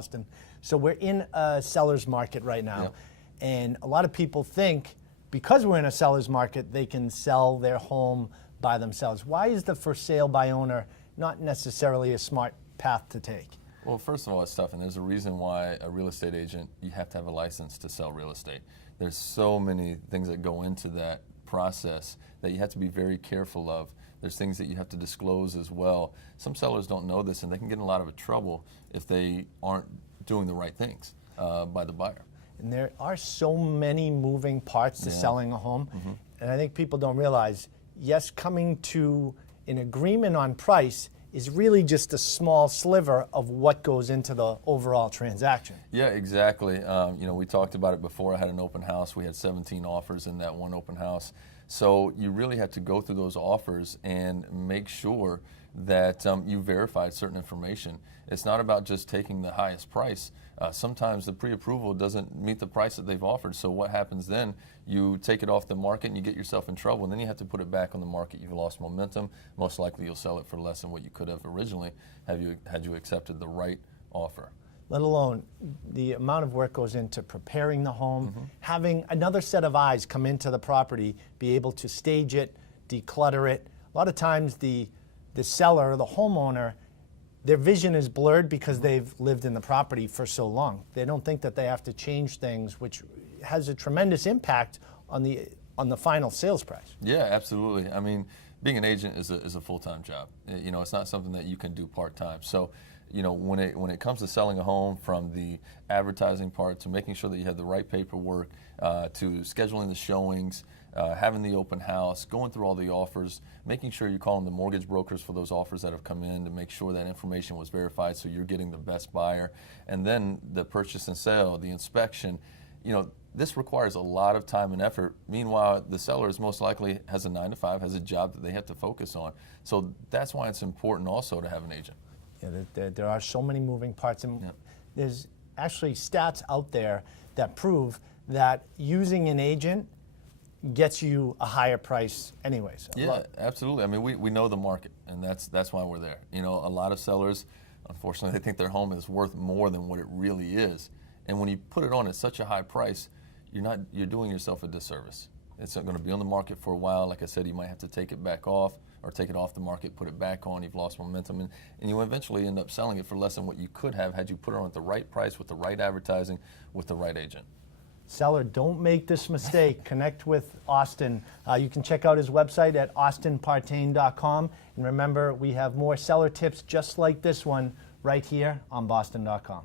Boston. So we're in a seller's market right now. Yep. And a lot of people think because we're in a seller's market, they can sell their home by themselves. Why is the for sale by owner not necessarily a smart path to take? Well, first of all, it's tough, and there's a reason why a real estate agent, you have to have a license to sell real estate. There's so many things that go into that process that you have to be very careful of. There's things that you have to disclose as well. Some sellers don't know this, and they can get in a lot of trouble if they aren't doing the right things by the buyer. And there are so many moving parts to selling a home. And I think people don't realize, yes, coming to an agreement on price is really just a small sliver of what goes into the overall transaction. Yeah, exactly. You know, we talked about it before. I had an open house. We had 17 offers in that one open house. So you really had to go through those offers and make sure that you verified certain information. It's not about just taking the highest price. Sometimes the pre-approval doesn't meet the price that they've offered. So what happens then? You take it off the market and you get yourself in trouble, and then you have to put it back on the market. You've lost momentum. Most likely you'll sell it for less than what you could have originally had you accepted the right offer. Let alone the amount of work goes into preparing the home, having another set of eyes come into the property, be able to stage it, declutter it. A lot of times the seller or the homeowner, their vision is blurred because they've lived in the property for so long. They don't think that they have to change things, which has a tremendous impact on the final sales price. Yeah, absolutely. I mean, being an agent is a full-time job. You know, it's not something that you can do part-time. So, you know, when it comes to selling a home, from the advertising part to making sure that you have the right paperwork, to scheduling the showings, having the open house, going through all the offers, making sure you're calling the mortgage brokers for those offers that have come in to make sure that information was verified so you're getting the best buyer, and then the purchase and sale, the inspection. You know, this requires a lot of time and effort. Meanwhile, the seller is most likely has a 9-to-5, has a job that they have to focus on. So that's why it's important also to have an agent. Yeah, there are so many moving parts, and there's actually stats out there that prove that using an agent gets you a higher price anyways. Yeah, absolutely. I mean, we know the market, and that's why we're there. You know, a lot of sellers, unfortunately, they think their home is worth more than what it really is. And when you put it on at such a high price, you're doing yourself a disservice. It's not going to be on the market for a while. Like I said, you might have to take it back off or take it off the market, put it back on. You've lost momentum, and you eventually end up selling it for less than what you could have had you put it on at the right price with the right advertising with the right agent. Seller, don't make this mistake. Connect with Austin. You can check out his website at austinpartain.com. And remember, we have more seller tips just like this one right here on boston.com.